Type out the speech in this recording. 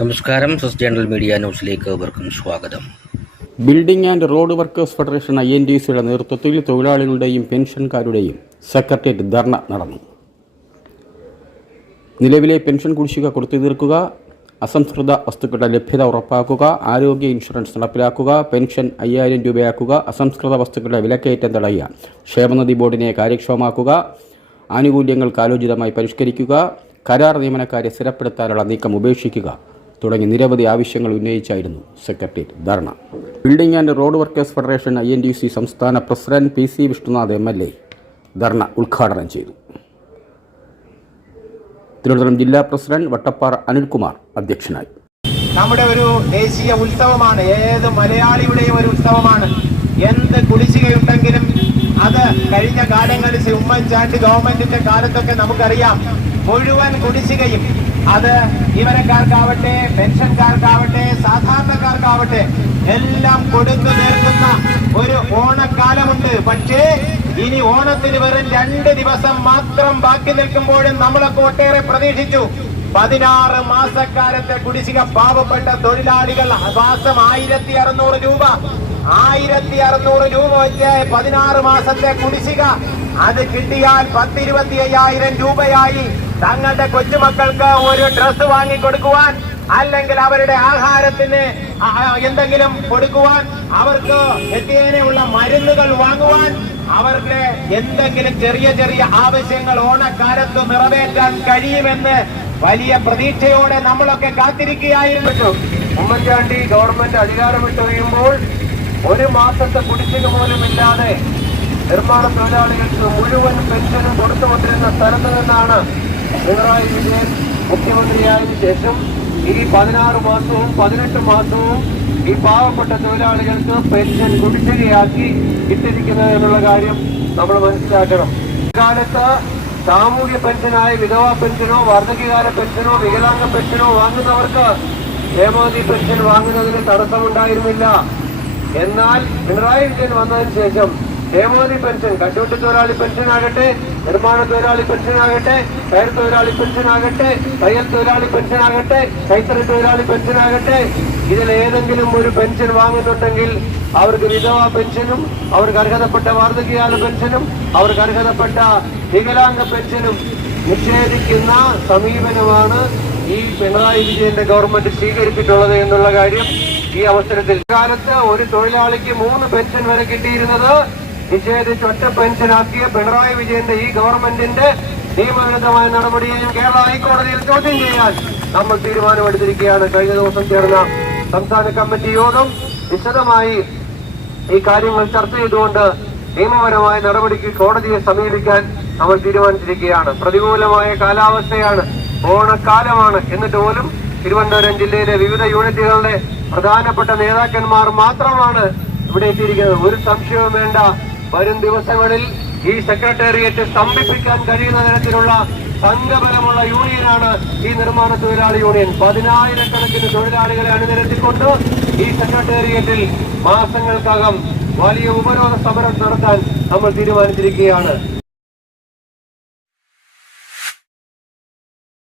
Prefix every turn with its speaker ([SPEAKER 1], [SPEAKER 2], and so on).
[SPEAKER 1] നമസ്കാരം സസ് journal media ന്യൂസിലേക്ക് അവർക്കും സ്വാഗതം.
[SPEAKER 2] Building and road workers federation I N D സിയുടെ നേതൃത്വത്തിൽ തൊഴിലാളികളുടെയും പെൻഷൻകാരുടെയും സെക്രട്ടേറിയറ്റ് ധർണ നടന്നു. നിലവിലെ പെൻഷൻ കുടിശ്ശിക കൊടുത്തു തീർക്കുക അസംസ്കൃത വസ്തുക്കളുടെ ലഭ്യത ഉറപ്പാക്കുക ആരോഗ്യ ഇൻഷുറൻസ് നടപ്പിലാക്കുക പെൻഷൻ അയ്യായിരം രൂപയാക്കുക അസംസ്കൃത വസ്തുക്കളുടെ വിലക്കയറ്റം തടയുക ക്ഷേമനിധി ബോർഡിനെ കാര്യക്ഷമമാക്കുക ആനുകൂല്യങ്ങൾ കാലോചിതമായി പരിഷ്കരിക്കുക കരാർ നിയമനക്കാരെ സ്ഥിരപ്പെടുത്താനുള്ള നീക്കം ഉപേക്ഷിക്കുക തുടങ്ങി നിരവധി ആവശ്യങ്ങൾ ഉന്നയിച്ചായിരുന്നു secretariat dharna. Building and road workers federation I N D C സംസ്ഥാന president P C Vishnunath M L A dharna ഉദ്ഘാടനം ചെയ്തു. തിരുവനന്തപുരം ജില്ലാ പ്രസിഡന്റ് വട്ടപ്പാറ അനിൽകുമാർ അധ്യക്ഷനായി.
[SPEAKER 3] നമ്മുടെ ഒരു ദേശീയ ഉത്സവമാണ്. ഏത് മലയാളിയുടെയും ഒരു ഉത്സവമാണ്. എന്ത് കുടിശ്ശികയുണ്ടെങ്കിലും അത് കഴിഞ്ഞ കാലങ്ങളിൽ ഉമ്മൻചാണ്ടി ഗവൺമെന്റിന്റെ കാലത്തൊക്കെ നമുക്കറിയാം. മുഴുവൻ കുടിശ്ശികയും അത് ജീവനക്കാർക്കാവട്ടെ പെൻഷൻകാർക്കാവട്ടെ സാധാരണക്കാർക്കാവട്ടെ എല്ലാം കൊടുത്തു തീർക്കുന്ന ഒരു ഓണക്കാലമുണ്ട്. പക്ഷേ ഇനി ഓണത്തിന് വെറും രണ്ട് ദിവസം മാത്രം ബാക്കി നിൽക്കുമ്പോഴും നമ്മളൊക്കെ ഒട്ടേറെ പ്രതീക്ഷിച്ചു. പതിനാറ് മാസക്കാലത്തെ കുടിശ്ശിക പാവപ്പെട്ട തൊഴിലാളികൾ മാസം ആയിരത്തി അറുന്നൂറ് രൂപ ആയിരത്തി അറുന്നൂറ് രൂപ വെച്ച് പതിനാറ് മാസത്തെ കുടിശ്ശിക. അത് കിട്ടിയാൽ പത്തിരുപത്തി അയ്യായിരം രൂപയായി തങ്ങളുടെ കൊച്ചുമക്കൾക്ക് ഒരു ഡ്രസ്സ് വാങ്ങി കൊടുക്കുവാൻ അല്ലെങ്കിൽ അവരുടെ ആഹാരത്തിന് എന്തെങ്കിലും കൊടുക്കുവാൻ അവർക്ക് നിത്യേനയുള്ള മരുന്നുകൾ വാങ്ങുവാൻ അവരുടെ എന്തെങ്കിലും ചെറിയ ചെറിയ ആവശ്യങ്ങൾ ഓണക്കാലത്ത് നിറവേറ്റാൻ കഴിയുമെന്ന് വലിയ പ്രതീക്ഷയോടെ നമ്മളൊക്കെ കാത്തിരിക്കുകയായിരുന്നു. ഉമ്മൻചാണ്ടി ഗവൺമെന്റ് അധികാരം കഴിയുമ്പോൾ ഒരു മാസത്തെ കുടിശ്ശിക പോലും ഇല്ലാതെ നിർമ്മാണ തൊഴിലാളികൾക്ക് മുഴുവൻ പെൻഷനും കൊടുത്തുകൊണ്ടിരുന്ന സ്ഥലത്ത് നിന്നാണ് പിണറായി വിജയൻ മുഖ്യമന്ത്രിയായതിനു ശേഷം ഈ പതിനാറ് മാസവും പതിനെട്ട് മാസവും ഈ പാവപ്പെട്ട തൊഴിലാളികൾക്ക് പെൻഷൻ കുടിശ്ശികയാക്കി ഇട്ടിരിക്കുന്നത് എന്നുള്ള കാര്യം നമ്മൾ മനസ്സിലാക്കണം. ഇക്കാലത്ത് സാമൂഹ്യ പെൻഷനായ വിധവാ പെൻഷനോ വാർദ്ധക്യകാല പെൻഷനോ വികലാംഗ പെൻഷനോ വാങ്ങുന്നവർക്ക് ക്ഷേമനിധി പെൻഷൻ വാങ്ങുന്നതിന് തടസ്സമുണ്ടായിരുന്നില്ല. എന്നാൽ പിണറായി വിജയൻ വന്നതിന് ശേഷം ദേവോദി പെൻഷൻ കശുവട്ടി തൊഴിലാളി പെൻഷൻ ആകട്ടെ നിർമ്മാണ തൊഴിലാളി പെൻഷൻ ആകട്ടെ കയർ തൊഴിലാളി പെൻഷൻ ആകട്ടെ തയ്യൽ തൊഴിലാളി പെൻഷൻ ആകട്ടെ കൈത്തറി തൊഴിലാളി പെൻഷൻ ആകട്ടെ ഇതിൽ ഏതെങ്കിലും ഒരു പെൻഷൻ വാങ്ങുന്നുണ്ടെങ്കിൽ അവർക്ക് വിധവ പെൻഷനും അവർക്ക് അർഹതപ്പെട്ട വാർദ്ധക്യകാല പെൻഷനും അവർക്ക് അർഹതപ്പെട്ട വികലാംഗ പെൻഷനും നിഷേധിക്കുന്ന സമീപനമാണ് ഈ പിണറായി വിജയന്റെ ഗവൺമെന്റ് സ്വീകരിച്ചിട്ടുള്ളത് എന്നുള്ള കാര്യം ഈ അവസരത്തിൽ കാലത്ത് ഒരു തൊഴിലാളിക്ക് മൂന്ന് പെൻഷൻ വരെ കിട്ടിയിരുന്നത് നിഷേധിച്ച് ഒറ്റ പെൻഷനാക്കിയ പിണറായി വിജയന്റെ ഈ ഗവൺമെന്റിന്റെ നിയമവിരുദ്ധമായ നടപടിയെയും കേരള ഹൈക്കോടതിയിൽ ചോദ്യം ചെയ്യാൻ നമ്മൾ തീരുമാനമെടുത്തിരിക്കുകയാണ്. കഴിഞ്ഞ ദിവസം ചേർന്ന സംസ്ഥാന കമ്മിറ്റി യോഗം വിശദമായി ഈ കാര്യങ്ങൾ ചർച്ച ചെയ്തുകൊണ്ട് നിയമപരമായ നടപടിക്ക് കോടതിയെ സമീപിക്കാൻ നമ്മൾ തീരുമാനിച്ചിരിക്കുകയാണ്. പ്രതികൂലമായ കാലാവസ്ഥയാണ് ഓണക്കാലമാണ്. എന്നിട്ട് പോലും തിരുവനന്തപുരം ജില്ലയിലെ വിവിധ യൂണിറ്റുകളുടെ പ്രധാനപ്പെട്ട നേതാക്കന്മാർ മാത്രമാണ് ഇവിടെ എത്തിയിരിക്കുന്നത്. ഒരു സംശയവും വേണ്ട. വരും ദിവസങ്ങളിൽ ഈ സെക്രട്ടേറിയറ്റ് സ്തംഭിപ്പിക്കാൻ കഴിയുന്ന തരത്തിലുള്ള സംഘബലമുള്ള യൂണിയനാണ് ഈ നിർമ്മാണ തൊഴിലാളി യൂണിയൻ. പതിനായിരക്കണക്കിന് തൊഴിലാളികളെ അണിനിരത്തിക്കൊണ്ട് ഈ സെക്രട്ടേറിയറ്റിൽ മാസങ്ങൾക്കകം വലിയ ഉപരോധ സമരം നടത്താൻ നമ്മൾ തീരുമാനിച്ചിരിക്കുകയാണ്.